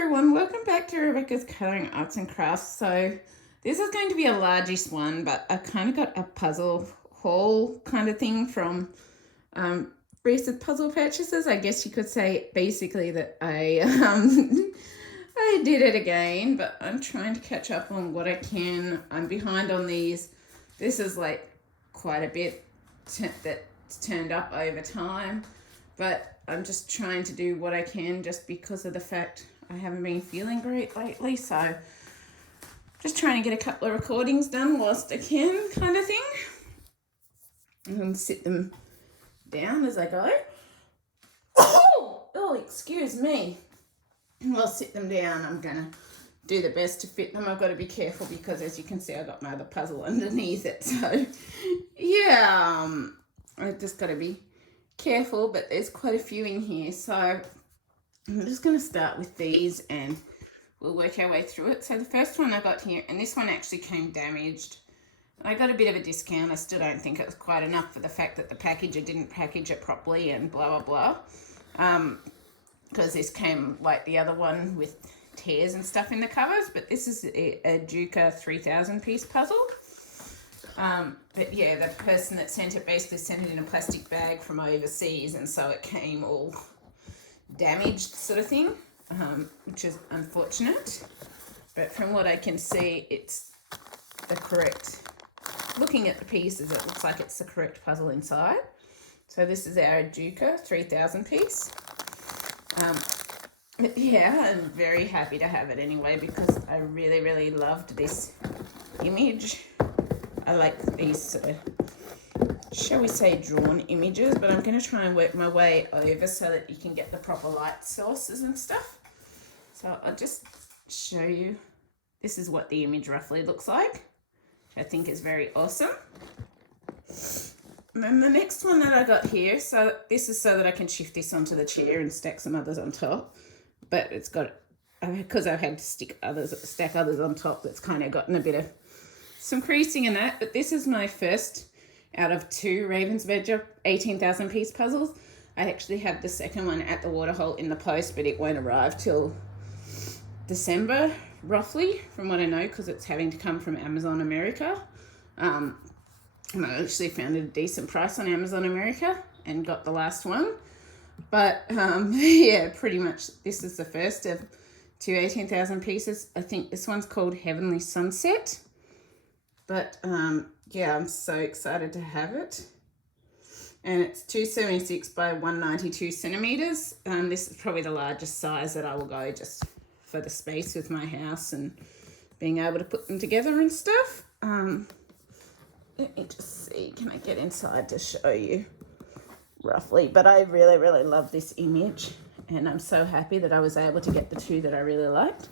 everyone, welcome back to Rebecca's Colouring Arts and Crafts. So this is going to be a largest one, but I kind of got a puzzle haul kind of thing from recent puzzle purchases. I guess you could say basically that I I did it again, but I'm trying to catch up on what I can. I'm behind on these. This is like quite a bit that's turned up over time, but I'm just trying to do what I can just because of the fact I haven't been feeling great lately. So just trying to get a couple of recordings done whilst I can, kind of thing. And sit them down as I go. Oh, excuse me. I'll sit them down. I'm going to do the best to fit them. I've got to be careful because, as you can see, I've got my other puzzle underneath it. So, yeah, I've just got to be careful, but there's quite a few in here. So I'm just going to start with these and we'll work our way through it. So the first one I got here, and this one actually came damaged. I got a bit of a discount. I still don't think it was quite enough for the fact that the packager didn't package it properly and blah, blah, blah. Because this came like the other one with tears and stuff in the covers, but this is a Educa 3000 piece puzzle. But yeah, the person that sent it basically sent it in a plastic bag from overseas, and so it came all damaged sort of thing, which is unfortunate. But from what I can see, it's the correct, looking at the pieces, it looks like it's the correct puzzle inside. So this is our Educa 3000 piece. But yeah, I'm very happy to have it anyway because I really, really loved this image. I like these sort of, shall we say, drawn images, but I'm going to try and work my way over so that you can get the proper light sources and stuff. So I'll just show you. This is what the image roughly looks like, which I think is very awesome. And then the next one that I got here, so this is so that I can shift this onto the chair and stack some others on top. But it's got, because I've had to stack others on top, that's kind of gotten a bit of some creasing in that. But this is my first out of two Ravensburger 18,000 piece puzzles. I actually have the second one at the waterhole in the post, but it won't arrive till December, roughly, from what I know, because it's having to come from Amazon America. And I actually found it a decent price on Amazon America and got the last one. But yeah, pretty much this is the first of two 18,000 pieces. I think this one's called Heavenly Sunset. But yeah, I'm so excited to have it. And it's 276 by 192 centimeters. This is probably the largest size that I will go just for the space with my house and being able to put them together and stuff. Let me just see, can I get inside to show you roughly? But I really, really love this image and I'm so happy that I was able to get the two that I really liked.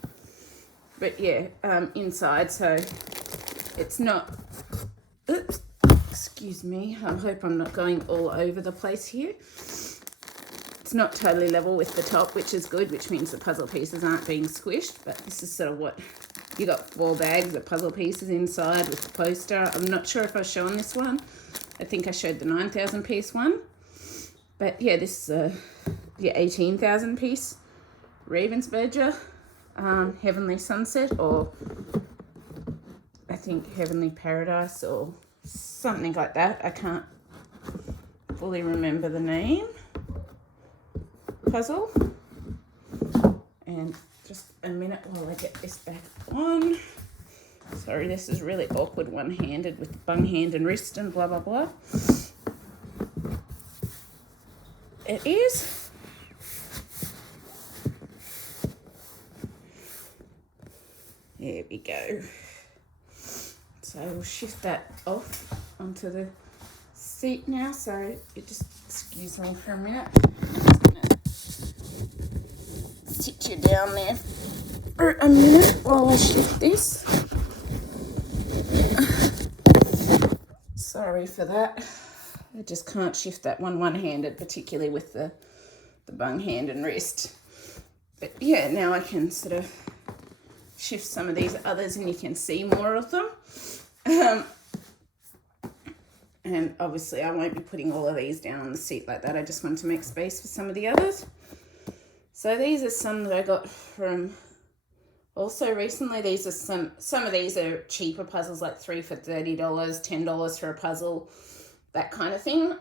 But yeah, inside, so it's not, oops, excuse me, I hope I'm not going all over the place here. It's not totally level with the top, which is good, which means the puzzle pieces aren't being squished, but this is sort of what, you got 4 bags of puzzle pieces inside with the poster. I'm not sure if I've shown this one. I think I showed the 9,000 piece one. But yeah, this is the 18,000 piece Ravensburger Heavenly Sunset, or I think Heavenly Paradise or something like that. I can't fully remember the name. Puzzle. And just a minute while I get this back on. Sorry, this is really awkward one-handed with the bung hand and wrist and blah, blah, blah. It is. There we go. So we'll shift that off onto the seat now. So you just excuse me for a minute. I'm just gonna sit you down there for a minute while I shift this. Sorry for that. I just can't shift that one-handed, particularly with the bung hand and wrist. But yeah, now I can sort of shift some of these others and you can see more of them. And obviously I won't be putting all of these down on the seat like that. I just wanted to make space for some of the others. So So these are some that I got from also recently. These are some of these are cheaper puzzles, like 3 for $30, $10 for a puzzle, that kind of thing.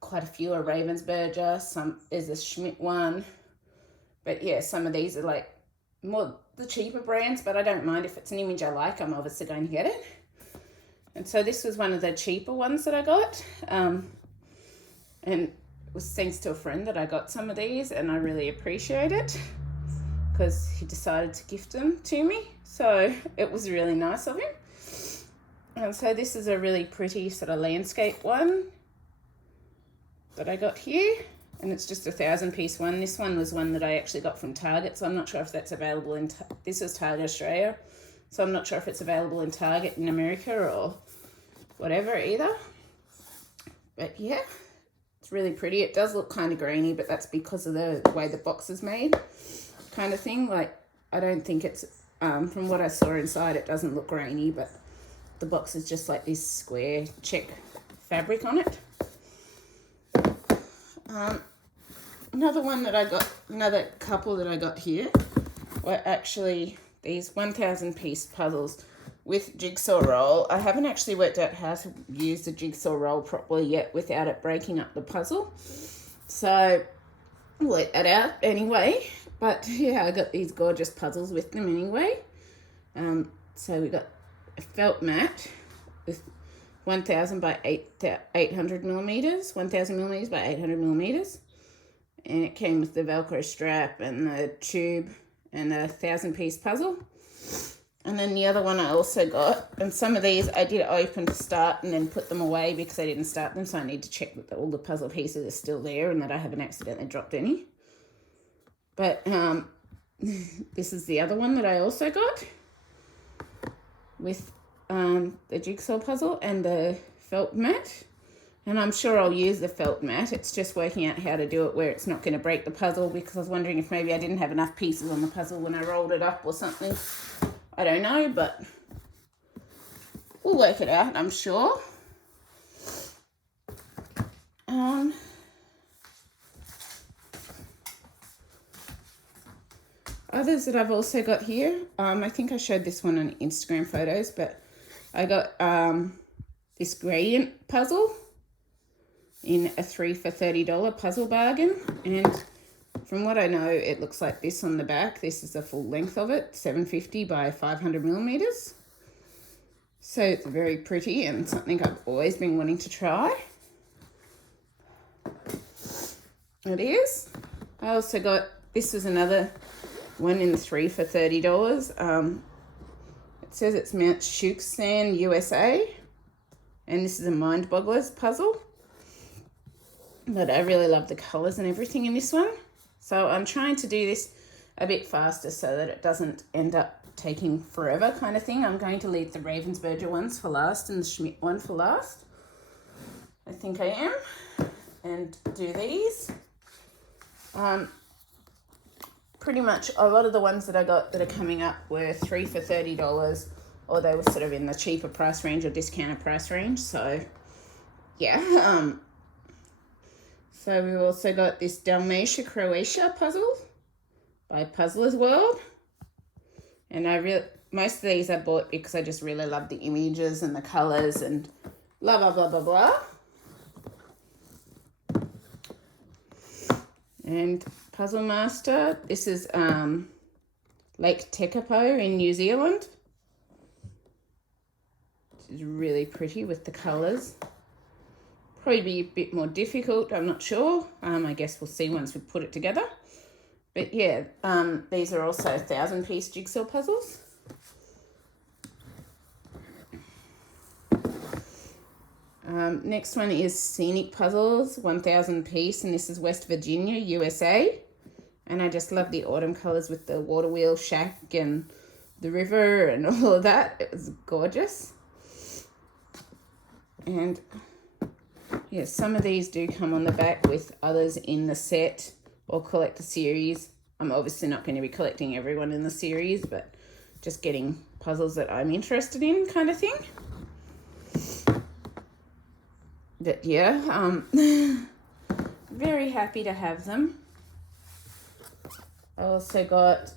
Quite a few are Ravensburger, some is a Schmidt one. But yeah, some of these are like more the cheaper brands, but I don't mind if it's an image I like, I'm obviously going to get it. And so this was one of the cheaper ones that I got. And it was thanks to a friend that I got some of these, and I really appreciate it because he decided to gift them to me. So it was really nice of him. And so this is a really pretty sort of landscape one that I got here. And it's just a 1,000-piece one. This one was one that I actually got from Target, so I'm not sure if that's available in... This is Target Australia, so I'm not sure if it's available in Target in America or whatever either. But yeah, it's really pretty. It does look kind of grainy, but that's because of the way the box is made, kind of thing. Like, I don't think it's... from what I saw inside, it doesn't look grainy, but the box is just like this square check fabric on it. Another one that I got, another couple that I got here were actually these 1,000-piece puzzles with jigsaw roll. I haven't actually worked out how to use the jigsaw roll properly yet without it breaking up the puzzle. So I'll let that out anyway. But yeah, I got these gorgeous puzzles with them anyway. So we got a felt mat with 1,000 by 800 millimeters, 1,000 millimeters by 800 millimeters. And it came with the Velcro strap and the tube and a 1,000-piece puzzle. And then the other one I also got, and some of these I did open to start and then put them away because I didn't start them, so I need to check that all the puzzle pieces are still there and that I haven't accidentally dropped any. But this is the other one that I also got with the jigsaw puzzle and the felt mat. And I'm sure I'll use the felt mat. It's just working out how to do it where it's not going to break the puzzle, because I was wondering if maybe I didn't have enough pieces on the puzzle when I rolled it up or something. I don't know, but we'll work it out, I'm sure. Others that I've also got here, I think I showed this one on Instagram photos, but I got this gradient puzzle in a 3 for $30 puzzle bargain. And from what I know, it looks like this on the back. This is the full length of it, 750 by 500 millimeters. So it's very pretty and something I've always been wanting to try. It is. I also got, this is another one in the 3 for $30. It says it's Mount Shuksan, USA. And this is a Mind Bogglers puzzle. But I really love the colours and everything in this one. So I'm trying to do this a bit faster so that it doesn't end up taking forever kind of thing. I'm going to leave the Ravensburger ones for last and the Schmidt one for last. I think I am. And do these. Pretty much a lot of the ones that I got that are coming up were 3 for $30, or they were sort of in the cheaper price range or discounted price range. So yeah. So we've also got this Dalmatia Croatia puzzle by Puzzler's World. And most of these I bought because I just really love the images and the colours and blah, blah, blah, blah, blah. And Puzzle Master, this is Lake Tekapo in New Zealand. This is really pretty with the colours. Probably be a bit more difficult, I'm not sure. I guess we'll see once we put it together. But yeah, these are also 1,000-piece jigsaw puzzles. Next one is Scenic Puzzles, 1,000-piece, and this is West Virginia, USA. And I just love the autumn colours with the water wheel shack and the river and all of that. It was gorgeous. And yeah, some of these do come on the back with others in the set or collector series. I'm obviously not going to be collecting everyone in the series, but just getting puzzles that I'm interested in kind of thing. But yeah, very happy to have them. I also got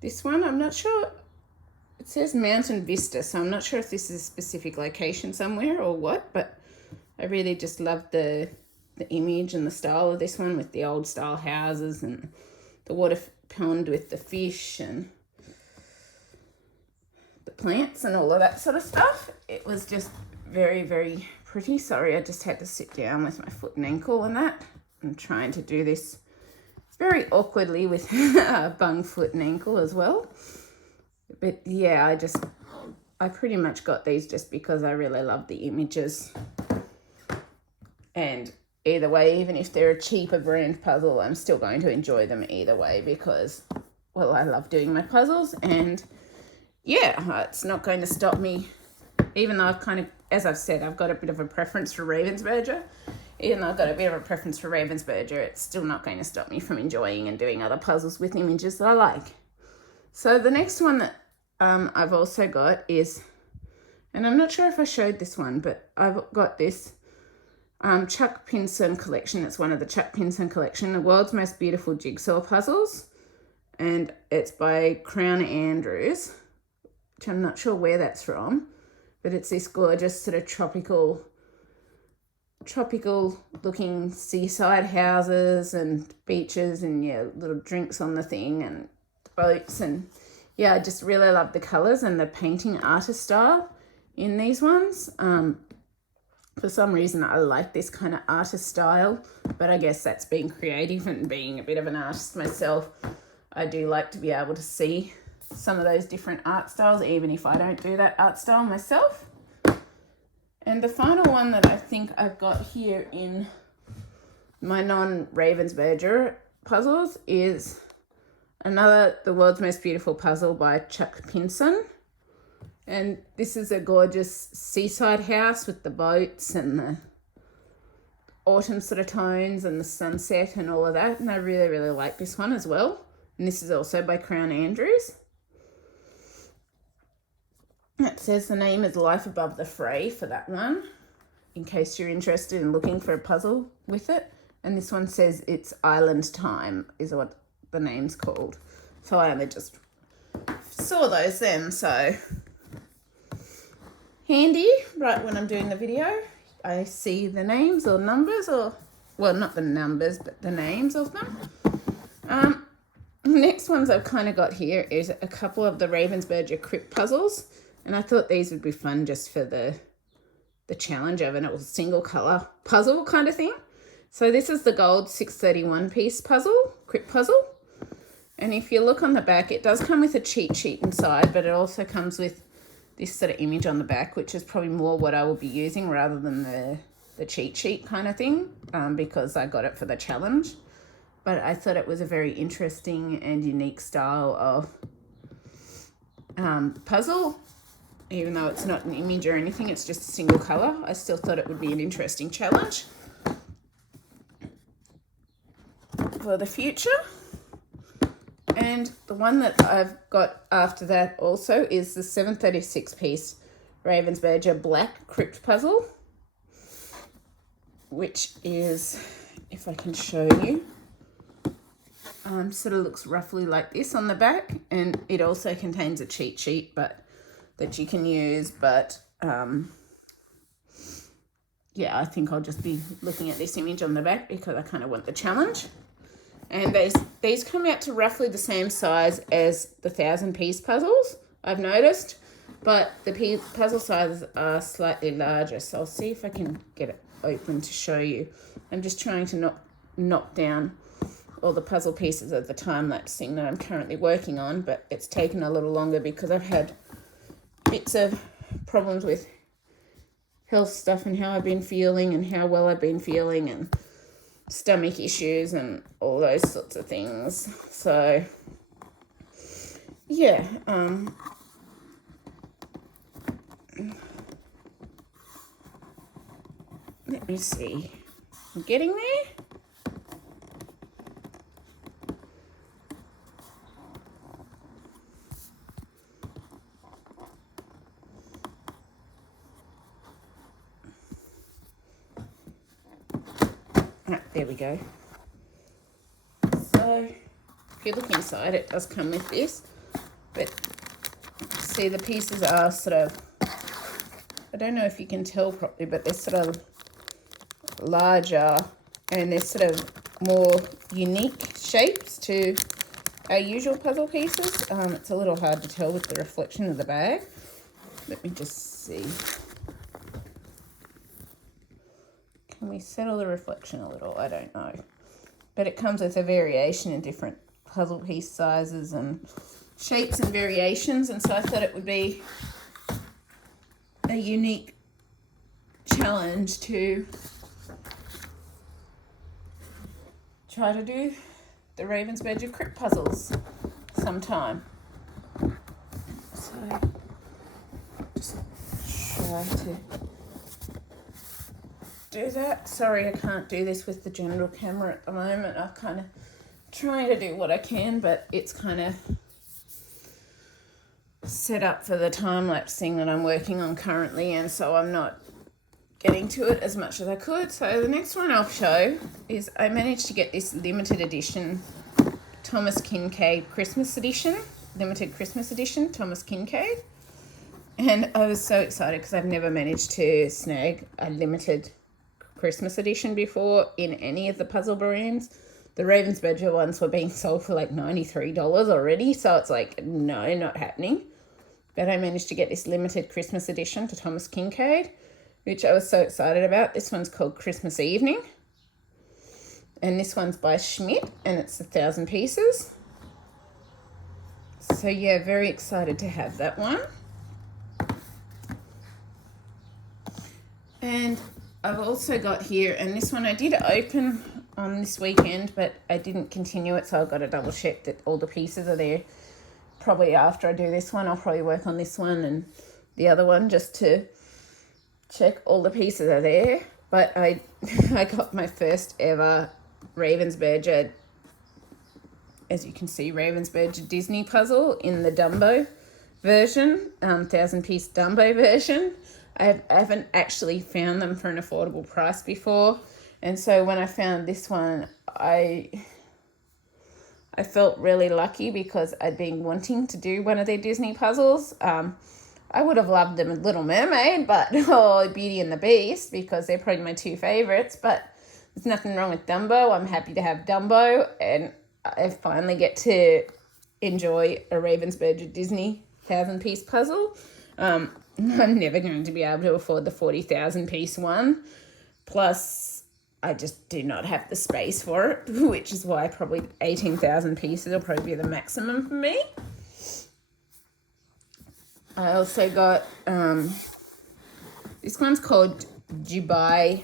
this one. I'm not sure. It says Mountain Vista, so I'm not sure if this is a specific location somewhere or what, but I really just love the image and the style of this one with the old style houses and the water pond with the fish and the plants and all of that sort of stuff. It was just very, very pretty. Sorry, I just had to sit down with my foot and ankle and that. I'm trying to do this very awkwardly with a bung foot and ankle as well. But yeah, I pretty much got these just because I really love the images. And either way, even if they're a cheaper brand puzzle, I'm still going to enjoy them either way because, well, I love doing my puzzles. And yeah, it's not going to stop me, even though I've kind of, as I've said, I've got a bit of a preference for Ravensburger. Even though I've got a bit of a preference for Ravensburger, it's still not going to stop me from enjoying and doing other puzzles with images that I like. So the next one that I've also got is, and I'm not sure if I showed this one, but I've got this Chuck Pinson collection. It's one of the Chuck Pinson collection, the world's most beautiful jigsaw puzzles. And it's by Crown Andrews, which I'm not sure where that's from, but it's this gorgeous sort of tropical looking seaside houses and beaches and yeah, little drinks on the thing and boats. And yeah, I just really love the colors and the painting artist style in these ones. For some reason I like this kind of artist style, but I guess that's being creative and being a bit of an artist myself. I do like to be able to see some of those different art styles, even if I don't do that art style myself. And the final one that I think I've got here in my non-Ravensburger puzzles is another The World's Most Beautiful Puzzle by Chuck Pinson. And this is a gorgeous seaside house with the boats and the autumn sort of tones and the sunset and all of that. And I really, really like this one as well. And this is also by Crown Andrews. It says the name is Life Above the Fray for that one, in case you're interested in looking for a puzzle with it. And this one says it's Island Time is what the name's called. So I only just saw those then, so handy right when I'm doing the video. I see the names or numbers, or, well, not the numbers, but the names of them. Next ones I've kind of got here is a couple of the Ravensburger crypt puzzles. And I thought these would be fun just for the challenge of it. It was a single colour puzzle kind of thing. So this is the gold 631 piece puzzle, crypt puzzle. And if you look on the back, it does come with a cheat sheet inside, but it also comes with this sort of image on the back, which is probably more what I will be using rather than the cheat sheet kind of thing, because I got it for the challenge. But I thought it was a very interesting and unique style of puzzle. Even though it's not an image or anything, it's just a single colour. I still thought it would be an interesting challenge for the future. And the one that I've got after that also is the 736 piece Ravensburger Black Crypt Puzzle, which is, if I can show you, sort of looks roughly like this on the back, and it also contains a cheat sheet that you can use, but yeah, I think I'll just be looking at this image on the back because I kind of want the challenge. And these come out to roughly the same size as the 1,000 piece puzzles, I've noticed, but the puzzle sizes are slightly larger. So I'll see if I can get it open to show you. I'm just trying to knock down all the puzzle pieces of the time-lapse thing that I'm currently working on, but it's taken a little longer because I've had bits of problems with health stuff and how I've been feeling and how well I've been feeling and stomach issues and all those sorts of things. So yeah, let me see. I'm getting there. There we go. So if you look inside, it does come with this, but see the pieces are sort of, I don't know if you can tell properly, but they're sort of larger and they're sort of more unique shapes to our usual puzzle pieces. It's a little hard to tell with the reflection of the bag. Let me just see. Can we settle the reflection a little? I don't know. But it comes with a variation in different puzzle piece sizes and shapes and variations, and so I thought it would be a unique challenge to try to do the Ravensburger crypt puzzles sometime. So just try to do that. Sorry, I can't do this with the general camera at the moment. I'm kind of trying to do what I can, but it's kind of set up for the time-lapse thing that I'm working on currently, and so I'm not getting to it as much as I could. So the next one I'll show is I managed to get this limited edition Thomas Kincaid Christmas edition, limited Christmas edition Thomas Kincaid, and I was so excited because I've never managed to snag a limited Christmas edition before in any of the puzzle brands. The Ravensburger ones were being sold for like $93 already, so it's like, no, not happening. But I managed to get this limited Christmas edition to Thomas Kincaid, which I was so excited about. This one's called Christmas Evening, and this one's by Schmidt, and it's 1,000 pieces. So yeah, very excited to have that one. And I've also got here, and this one I did open on this weekend, but I didn't continue it, so I've got to double check that all the pieces are there. Probably after I do this one, I'll probably work on this one and the other one just to check all the pieces are there. But I got my first ever Ravensburger, as you can see, Ravensburger Disney puzzle in the Dumbo version, 1,000-piece Dumbo version. I haven't actually found them for an affordable price before, and so when I found this one, I felt really lucky because I'd been wanting to do one of their Disney puzzles. I would have loved them Little Mermaid, or Beauty and the Beast, because they're probably my two favourites, but there's nothing wrong with Dumbo. I'm happy to have Dumbo, and I finally get to enjoy a Ravensburger Disney 1,000-piece puzzle. I'm never going to be able to afford the 40,000-piece one. Plus, I just do not have the space for it, which is why probably 18,000 pieces will probably be the maximum for me. I also got, this one's called Dubai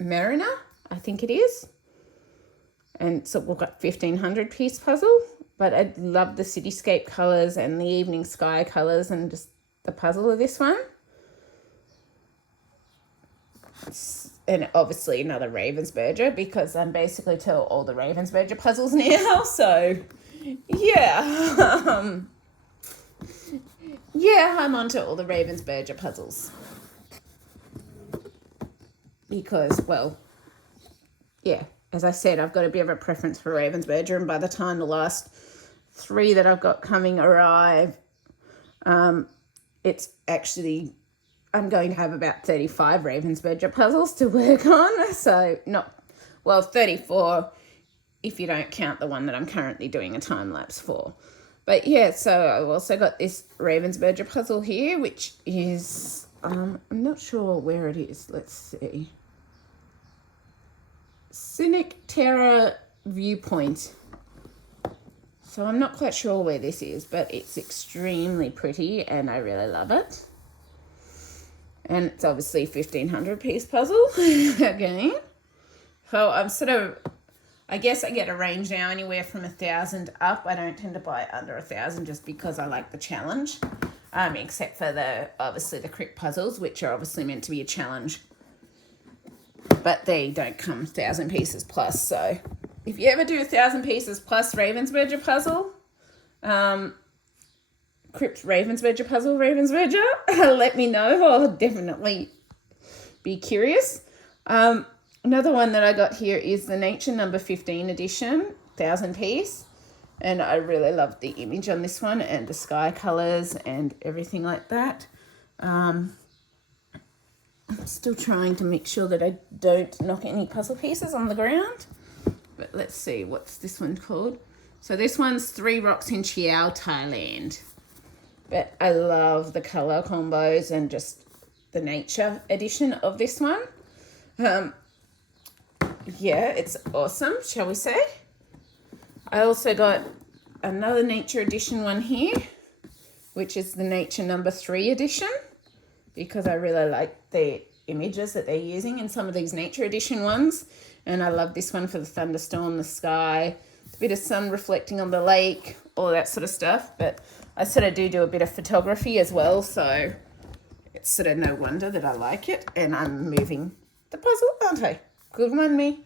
Marina, I think it is. And so we've got 1,500-piece puzzle, but I love the cityscape colours and the evening sky colours and just the puzzle of this one. And obviously another Ravensburger, because I'm basically to all the Ravensburger puzzles now. So yeah, yeah, I'm onto all the Ravensburger puzzles because, well, yeah, as I said, I've got a bit of a preference for Ravensburger, and by the time the last 3 that I've got coming arrive, it's actually, I'm going to have about 35 Ravensburger puzzles to work on. So 34 if you don't count the one that I'm currently doing a time lapse for. But yeah, so I've also got this Ravensburger puzzle here, which is, I'm not sure where it is. Let's see. Scenic Terra Viewpoint. So I'm not quite sure where this is, but it's extremely pretty and I really love it. And it's obviously a 1,500-piece puzzle again. So I'm sort of, I guess I get a range now anywhere from 1,000 up. I don't tend to buy under 1,000 just because I like the challenge. Except for obviously the crypt puzzles, which are obviously meant to be a challenge. But they don't come 1,000 pieces plus, so if you ever do 1,000 pieces plus Ravensburger puzzle, Crypt Ravensburger puzzle, let me know. I'll definitely be curious. Another one that I got here is the Nature number 15 edition 1,000 piece. And I really love the image on this one and the sky colours and everything like that. I'm still trying to make sure that I don't knock any puzzle pieces on the ground. But let's see, what's this one called? So this one's 3 Rocks in Chiao, Thailand. But I love the colour combos and just the nature edition of this one. Yeah, it's awesome, shall we say? I also got another nature edition one here, which is the nature number 3 edition, because I really like the images that they're using in some of these nature edition ones. And I love this one for the thunderstorm, the sky, a bit of sun reflecting on the lake, all that sort of stuff. But I sort of do a bit of photography as well, so it's sort of no wonder that I like it. And I'm moving the puzzle, aren't I? Good one, me.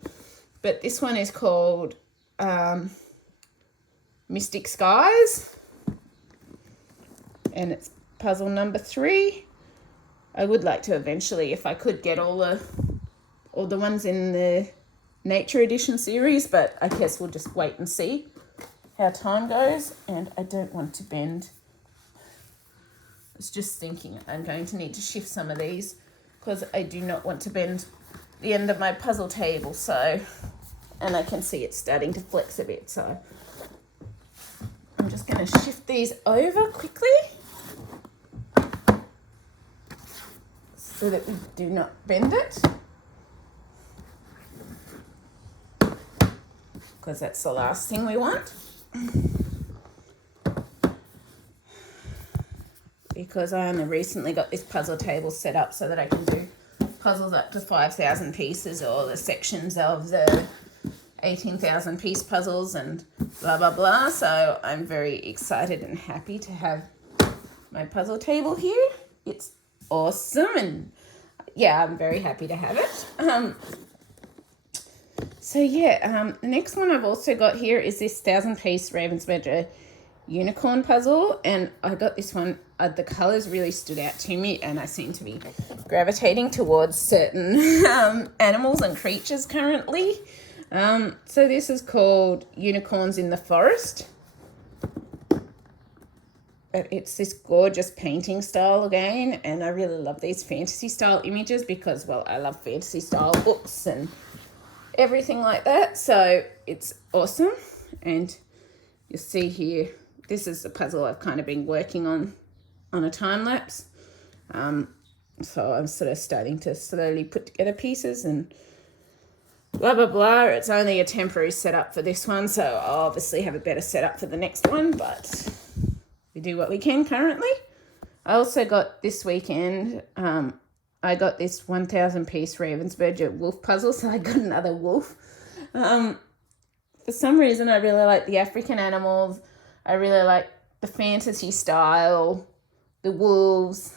But this one is called Mystic Skies, and it's puzzle number 3. I would like to eventually, if I could, get all the ones in the nature edition series, but I guess we'll just wait and see how time goes. And I don't want to bend. I was just thinking I'm going to need to shift some of these because I do not want to bend the end of my puzzle table. So, and I can see it's starting to flex a bit, so I'm just going to shift these over quickly so that we do not bend it, because that's the last thing we want. Because I only recently got this puzzle table set up so that I can do puzzles up to 5,000 pieces, or the sections of the 18,000 piece puzzles and blah blah blah. So I'm very excited and happy to have my puzzle table here. It's awesome, and yeah, I'm very happy to have it. So yeah, the next one I've also got here is this 1,000-piece Ravensburger unicorn puzzle, and I got this one. The colours really stood out to me, and I seem to be gravitating towards certain animals and creatures currently. So this is called Unicorns in the Forest. But it's this gorgeous painting style again, and I really love these fantasy style images because, well, I love fantasy style books and everything like that. So it's awesome. And you'll see here, this is the puzzle I've kind of been working on a time lapse. So I'm sort of starting to slowly put together pieces and blah, blah, blah. It's only a temporary setup for this one, so I'll obviously have a better setup for the next one, but we do what we can currently. I also got this weekend, I got this 1,000-piece Ravensburger wolf puzzle, so I got another wolf. For some reason, I really like the African animals. I really like the fantasy style, the wolves,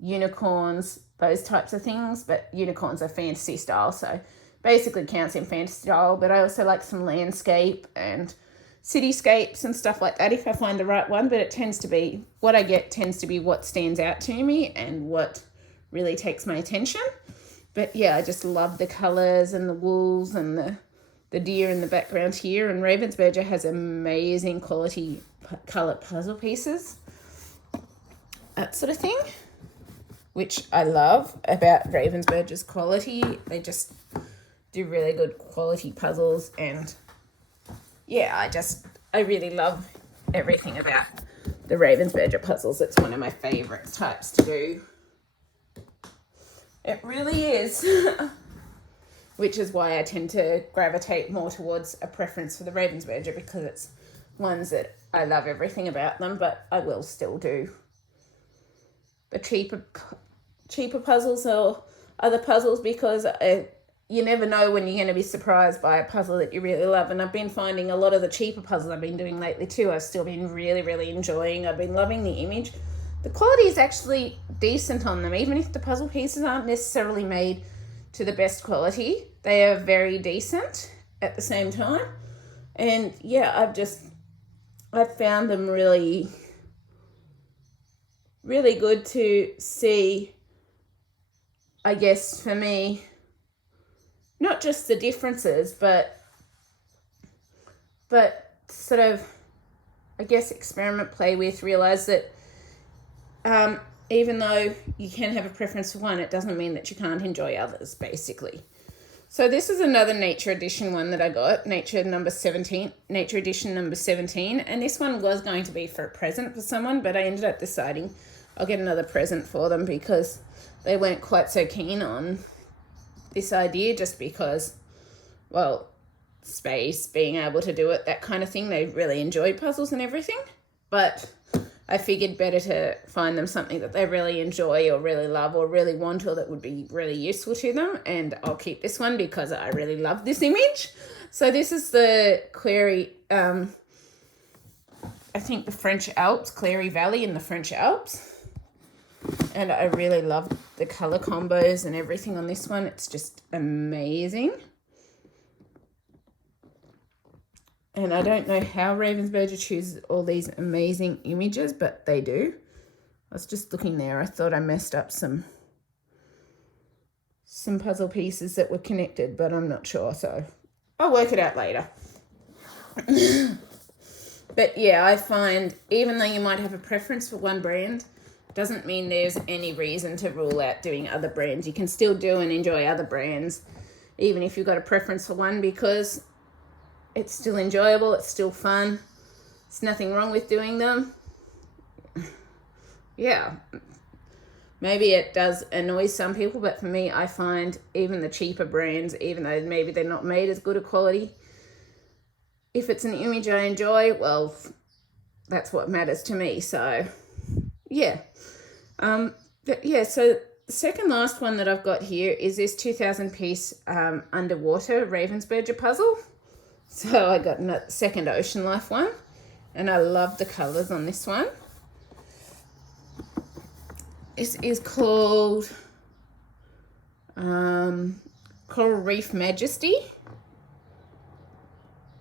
unicorns, those types of things, but unicorns are fantasy style, so basically counts in fantasy style. But I also like some landscape and cityscapes and stuff like that if I find the right one, but it tends to be, what I get tends to be what stands out to me and what really takes my attention. But yeah, I just love the colours and the wolves and the deer in the background here, and Ravensburger has amazing quality colour puzzle pieces, that sort of thing, which I love about Ravensburger's quality. They just do really good quality puzzles, and yeah, I really love everything about the Ravensburger puzzles. It's one of my favourite types to do. It really is. Which is why I tend to gravitate more towards a preference for the Ravensburger, because it's ones that I love everything about them, but I will still do the cheaper puzzles or other puzzles, because you never know when you're going to be surprised by a puzzle that you really love. And I've been finding a lot of the cheaper puzzles I've been doing lately too, I've still been really, really enjoying. I've been loving the image. The quality is actually decent on them, even if the puzzle pieces aren't necessarily made to the best quality. They are very decent at the same time. And yeah, I've found them really, really good to see, I guess, for me, not just the differences, but but sort of, I guess, experiment, play with, realize that even though you can have a preference for one, it doesn't mean that you can't enjoy others, basically. So this is another Nature Edition one that I got, Nature Edition number 17, and this one was going to be for a present for someone, but I ended up deciding I'll get another present for them because they weren't quite so keen on this idea, just because, well, space, being able to do it, that kind of thing. They really enjoy puzzles and everything, but I figured better to find them something that they really enjoy or really love or really want, or that would be really useful to them. And I'll keep this one because I really love this image. So this is the Clary, I think the French Alps, Clary Valley in the French Alps. And I really love the color combos and everything on this one. It's just amazing. And I don't know how Ravensburger chooses all these amazing images, but they do. I was just looking there. I thought I messed up some puzzle pieces that were connected, but I'm not sure. So I'll work it out later. But yeah, I find even though you might have a preference for one brand, doesn't mean there's any reason to rule out doing other brands. You can still do and enjoy other brands, even if you've got a preference for one, because it's still enjoyable, it's still fun. There's nothing wrong with doing them. Yeah, maybe it does annoy some people, but for me, I find even the cheaper brands, even though maybe they're not made as good a quality, if it's an image I enjoy, well, that's what matters to me. So, yeah. But yeah, so the second last one that I've got here is this 2,000 piece underwater Ravensburger puzzle. So I got a second Ocean Life one, and I love the colours on this one. This is called Coral Reef Majesty,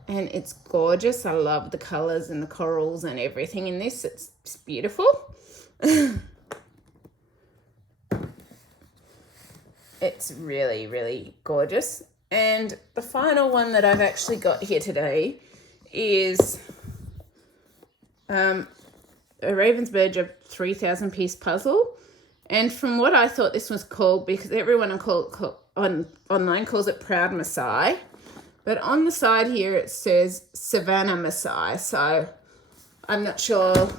and it's gorgeous. I love the colours and the corals and everything in this. It's beautiful. It's really, really gorgeous. And the final one that I've actually got here today is a Ravensburger 3,000 piece puzzle. And from what I thought this was called, because everyone online calls it Proud Maasai, but on the side here it says Savannah Maasai. So I'm not sure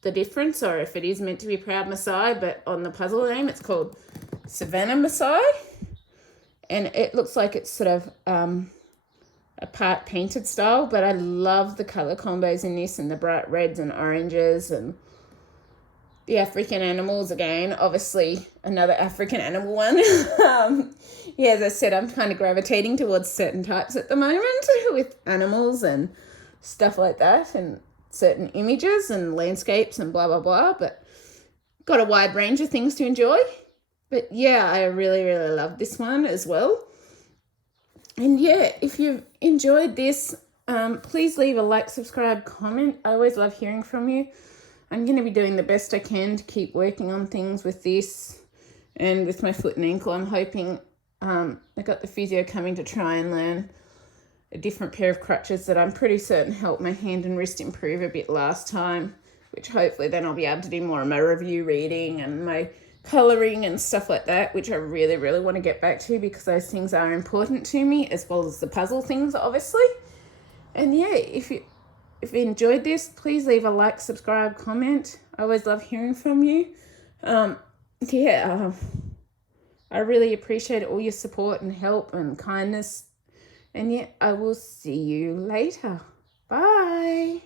the difference or if it is meant to be Proud Maasai, but on the puzzle name it's called Savannah Maasai. And it looks like it's sort of a part painted style, but I love the colour combos in this and the bright reds and oranges and the African animals again. Obviously, another African animal one. Yeah, as I said, I'm kind of gravitating towards certain types at the moment with animals and stuff like that and certain images and landscapes and blah, blah, blah. But got a wide range of things to enjoy. But yeah, I really, really love this one as well. And yeah, if you've enjoyed this, please leave a like, subscribe, comment. I always love hearing from you. I'm going to be doing the best I can to keep working on things with this and with my foot and ankle. I'm hoping I got the physio coming to try and learn a different pair of crutches that I'm pretty certain helped my hand and wrist improve a bit last time, which hopefully then I'll be able to do more of my review reading and my colouring and stuff like that, which I really, really want to get back to because those things are important to me, as well as the puzzle things, obviously. And yeah, if you enjoyed this, please leave a like, subscribe, comment. I always love hearing from you. I really appreciate all your support and help and kindness. And yeah, I will see you later. Bye.